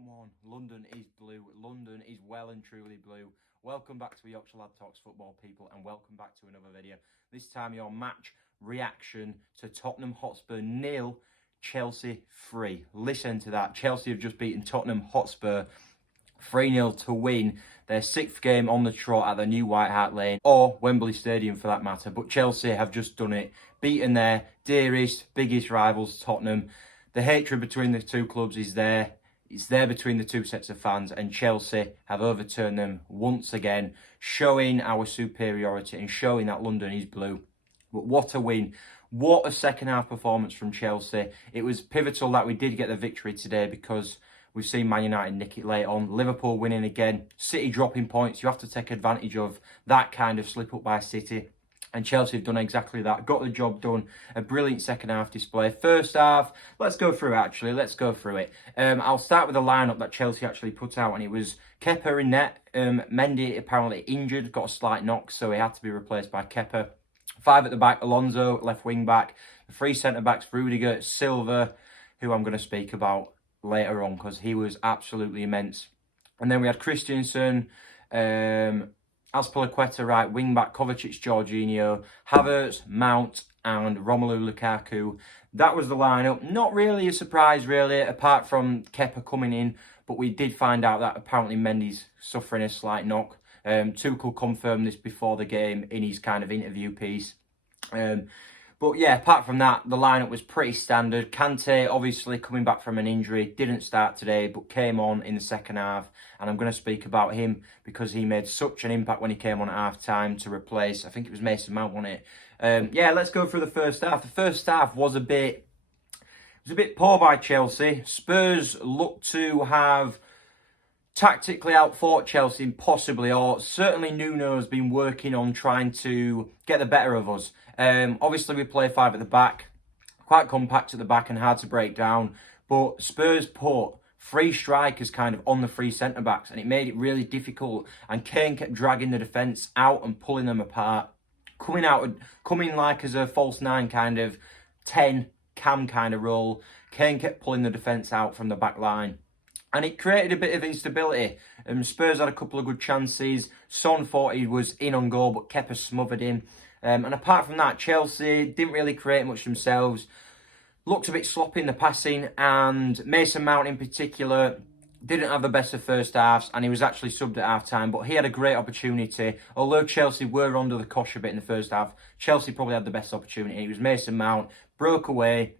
Come on, London is blue. London is well and truly blue. Welcome back to Yorkshire Lad Talks Football, people, and welcome back to another video. This time your match reaction to Tottenham Hotspur 0, Chelsea 3. Listen to that. Chelsea have just beaten Tottenham Hotspur 3-0 to win their 6th game on the trot at the new White Hart Lane, or Wembley Stadium for that matter. But Chelsea have just done it, beaten their dearest, biggest rivals, Tottenham. The hatred between the two clubs is there. It's there between the two sets of fans, and Chelsea have overturned them once again, showing our superiority and showing that London is blue. But what a win. What a second half performance from Chelsea. It was pivotal that we did get the victory today, because we've seen Man United nick it late on. Liverpool winning again. City dropping points. You have to take advantage of that kind of slip up by City. And Chelsea have done exactly that. Got the job done. A brilliant second half display. First half, let's go through it actually. Let's go through it. I'll start with the lineup that Chelsea actually put out. And it was Kepa in net. Mendy apparently injured. Got a slight knock, so he had to be replaced by Kepa. 5 at the back, Alonso, left wing back. The 3 centre-backs, Rudiger, Silva, who I'm going to speak about later on because he was absolutely immense. And then we had Christensen, Azpilicueta right wing back, Kovacic, Jorginho, Havertz, Mount and Romelu Lukaku. That was the lineup. Not really a surprise really, apart from Kepa coming in, but we did find out that apparently Mendy's suffering a slight knock. Tuchel confirmed this before the game in his kind of interview piece. But yeah, apart from that, the lineup was pretty standard. Kante, obviously coming back from an injury, didn't start today, but came on in the second half. And I'm going to speak about him because he made such an impact when he came on at half-time to replace, I think it was Mason Mount, wasn't it? Yeah, let's go through the first half. The first half was a bit poor by Chelsea. Spurs looked to have tactically outfought Chelsea, possibly, or certainly Nuno's been working on trying to get the better of us. Obviously, we play 5 at the back, quite compact at the back and hard to break down. But Spurs put 3 strikers kind of on the 3 centre-backs, and it made it really difficult. And Kane kept dragging the defence out and pulling them apart. Coming like as a false 9 kind of 10 cam kind of role. Kane kept pulling the defence out from the back line. And it created a bit of instability. Spurs had a couple of good chances. Son thought he was in on goal, but Kepa smothered him. And apart from that, Chelsea didn't really create much themselves. Looked a bit sloppy in the passing. And Mason Mount in particular didn't have the best of first halves. And he was actually subbed at half-time. But he had a great opportunity. Although Chelsea were under the cosh a bit in the first half, Chelsea probably had the best opportunity. It was Mason Mount. Broke away.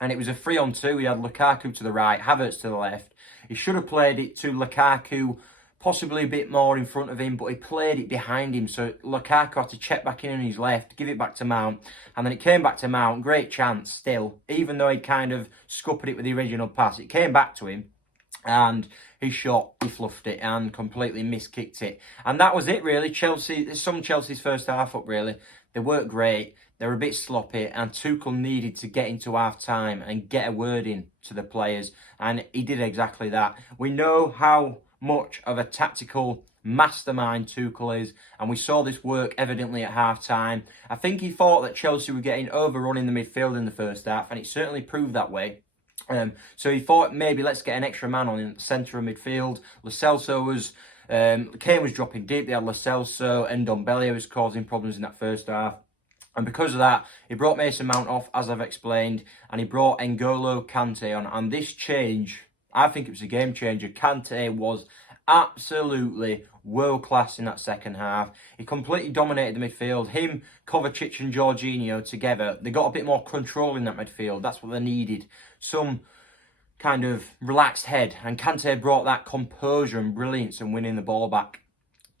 And it was a 3-on-2. He had Lukaku to the right, Havertz to the left. He should have played it to Lukaku, possibly a bit more in front of him, but he played it behind him. So Lukaku had to check back in on his left, give it back to Mount. And then it came back to Mount. Great chance still, even though he kind of scuppered it with the original pass. It came back to him. And he shot, he fluffed it and completely miskicked it. And that was it really. Chelsea, some Chelsea's first half up really. They weren't great. They were a bit sloppy, and Tuchel needed to get into half-time and get a word in to the players. And he did exactly that. We know how much of a tactical mastermind Tuchel is, and we saw this work evidently at half-time. I think he thought that Chelsea were getting overrun in the midfield in the first half, and it certainly proved that way. So he thought maybe let's get an extra man on in the centre of midfield. Lo Celso was, Kane was dropping deep. They had Lo Celso and Ndombele was causing problems in that first half. And because of that, he brought Mason Mount off, as I've explained, and he brought N'Golo Kante on. And this change, I think it was a game changer. Kante was absolutely world-class in that second half. He completely dominated the midfield. Him, Kovacic and Jorginho together, they got a bit more control in that midfield. That's what they needed. Some kind of relaxed head. And Kante brought that composure and brilliance in winning the ball back.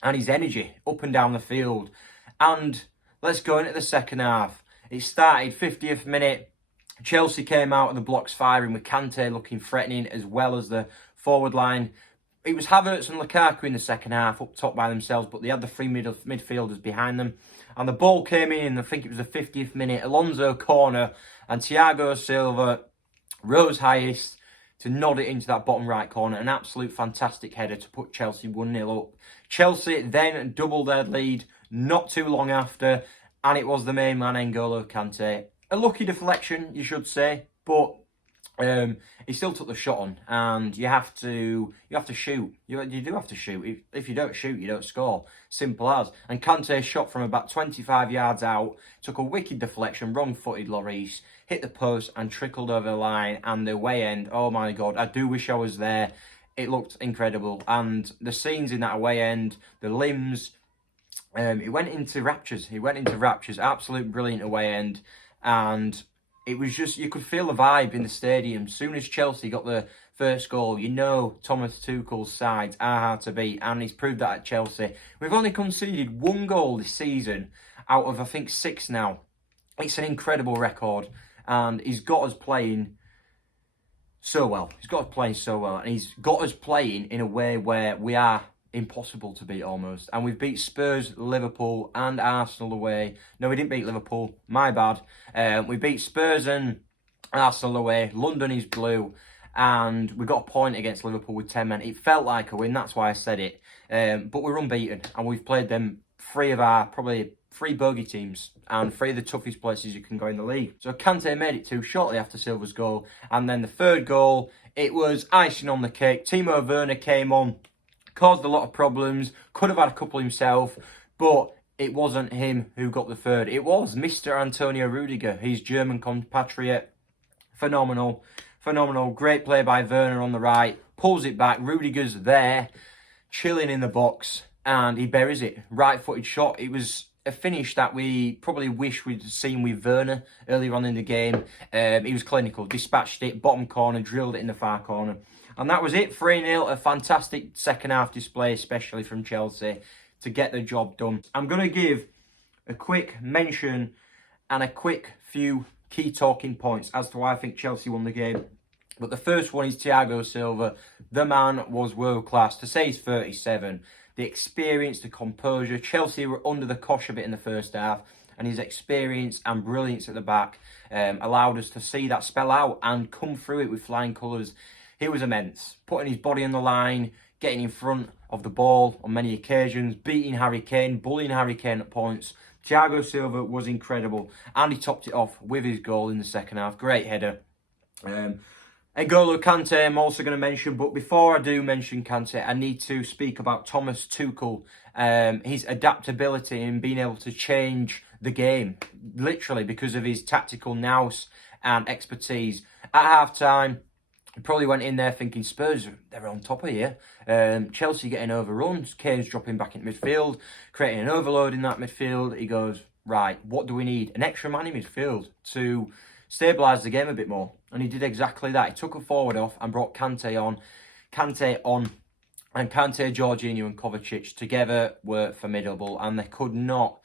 And his energy up and down the field. And let's go into the second half. It started 50th minute. Chelsea came out of the blocks firing with Kante looking threatening, as well as the forward line. It was Havertz and Lukaku in the second half up top by themselves, but they had the 3 midfielders behind them. And the ball came in, I think it was the 50th minute, Alonso corner, and Thiago Silva rose highest to nod it into that bottom right corner. An absolute fantastic header to put Chelsea 1-0 up. Chelsea then doubled their lead not too long after, and it was the main man, N'Golo Kante. A lucky deflection, you should say, but He still took the shot on, and you have to shoot. You do have to shoot. If you don't shoot, you don't score. Simple as. And Kante shot from about 25 yards out, took a wicked deflection, wrong-footed Lloris, hit the post and trickled over the line. And the away end, oh my God, I do wish I was there. It looked incredible, and the scenes in that away end, the limbs. It went into raptures. Absolute brilliant away end, and it was just, you could feel the vibe in the stadium. As soon as Chelsea got the first goal, you know Thomas Tuchel's sides are hard to beat, and he's proved that at Chelsea. We've only conceded 1 goal this season out of, I think, 6 now. It's an incredible record, and he's got us playing so well. And he's got us playing in a way where we are impossible to beat almost. And we've beat Spurs, Liverpool and Arsenal away. No, we didn't beat Liverpool. My bad. We beat Spurs and Arsenal away. London is blue. And we got a point against Liverpool with 10 men. It felt like a win. That's why I said it. But we're unbeaten. And we've played them 3 of our probably 3 bogey teams and 3 of the toughest places you can go in the league. So Kante made it 2 shortly after Silva's goal. And then the third goal, it was icing on the cake. Timo Werner came on, caused a lot of problems, could have had a couple himself, but it wasn't him who got the third. It was Mr. Antonio Rudiger, his German compatriot. Phenomenal. Great play by Werner on the right, pulls it back. Rudiger's there, chilling in the box, and he buries it. Right-footed shot. It was a finish that we probably wish we'd seen with Werner earlier on in the game. He was clinical, dispatched it, bottom corner, drilled it in the far corner. And that was it, 3-0, a fantastic second half display, especially from Chelsea, to get the job done. I'm going to give a quick mention and a quick few key talking points as to why I think Chelsea won the game. But the first one is Thiago Silva. The man was world class. To say he's 37, the experience, the composure. Chelsea were under the cosh a bit in the first half, and his experience and brilliance at the back allowed us to see that spell out and come through it with flying colours. He was immense, putting his body on the line, getting in front of the ball on many occasions, beating Harry Kane, bullying Harry Kane at points. Thiago Silva was incredible, and he topped it off with his goal in the second half. Great header. N'Golo Kante I'm also going to mention, but before I do mention Kante, I need to speak about Thomas Tuchel. His adaptability in being able to change the game, literally because of his tactical nous and expertise. At half-time, he probably went in there thinking Spurs, they're on top of here. Chelsea getting overrun, Kane's dropping back into midfield, creating an overload in that midfield. He goes, right, what do we need? An extra man in midfield to stabilise the game a bit more. And he did exactly that. He took a forward off and brought Kante on. And Kante, Jorginho and Kovacic together were formidable, and they could not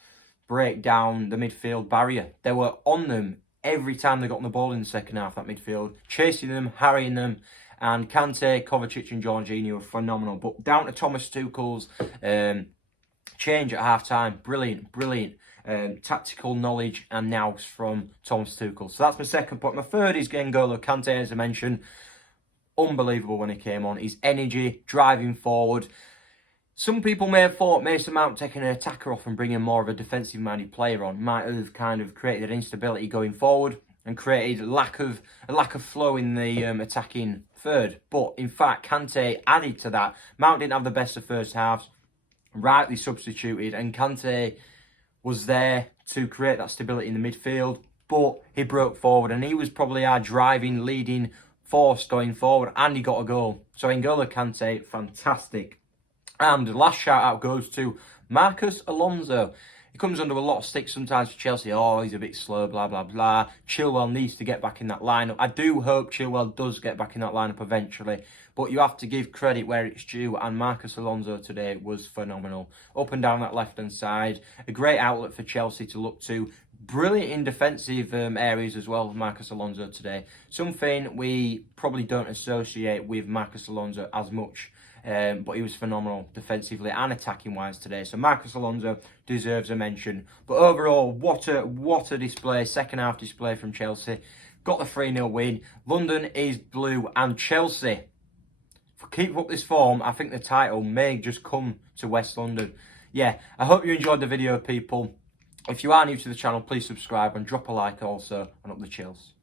break down the midfield barrier. They were on them every time they got on the ball in the second half, that midfield, chasing them, harrying them. And Kante, Kovacic and Jorginho were phenomenal. But down to Thomas Tuchel's change at half-time. Brilliant. Tactical knowledge and nous from Thomas Tuchel. So that's my second point. My third is N'Golo Kante, as I mentioned. Unbelievable when he came on. His energy, driving forward. Some people may have thought Mason Mount taking an attacker off and bringing more of a defensive-minded player on might have kind of created instability going forward and created a lack of flow in the attacking third. But in fact, Kante added to that. Mount didn't have the best of first halves, rightly substituted, and Kante was there to create that stability in the midfield, but he broke forward, and he was probably our driving, leading force going forward, and he got a goal. So N'Golo Kante, fantastic. And the last shout out goes to Marcus Alonso. He comes under a lot of stick sometimes for Chelsea. Oh, he's a bit slow, blah, blah, blah. Chilwell needs to get back in that lineup. I do hope Chilwell does get back in that lineup eventually. But you have to give credit where it's due. And Marcus Alonso today was phenomenal. Up and down that left-hand side. A great outlet for Chelsea to look to. Brilliant in defensive areas as well, Marcus Alonso today. Something we probably don't associate with Marcus Alonso as much. But he was phenomenal defensively and attacking wise today. So Marcus Alonso deserves a mention. But overall, what a display, second half display from Chelsea. Got the 3-0 win. London is blue, and Chelsea, keep up this form, I think the title may just come to West London. Yeah, I hope you enjoyed the video, people. If you are new to the channel, please subscribe and drop a like also, and up the chills.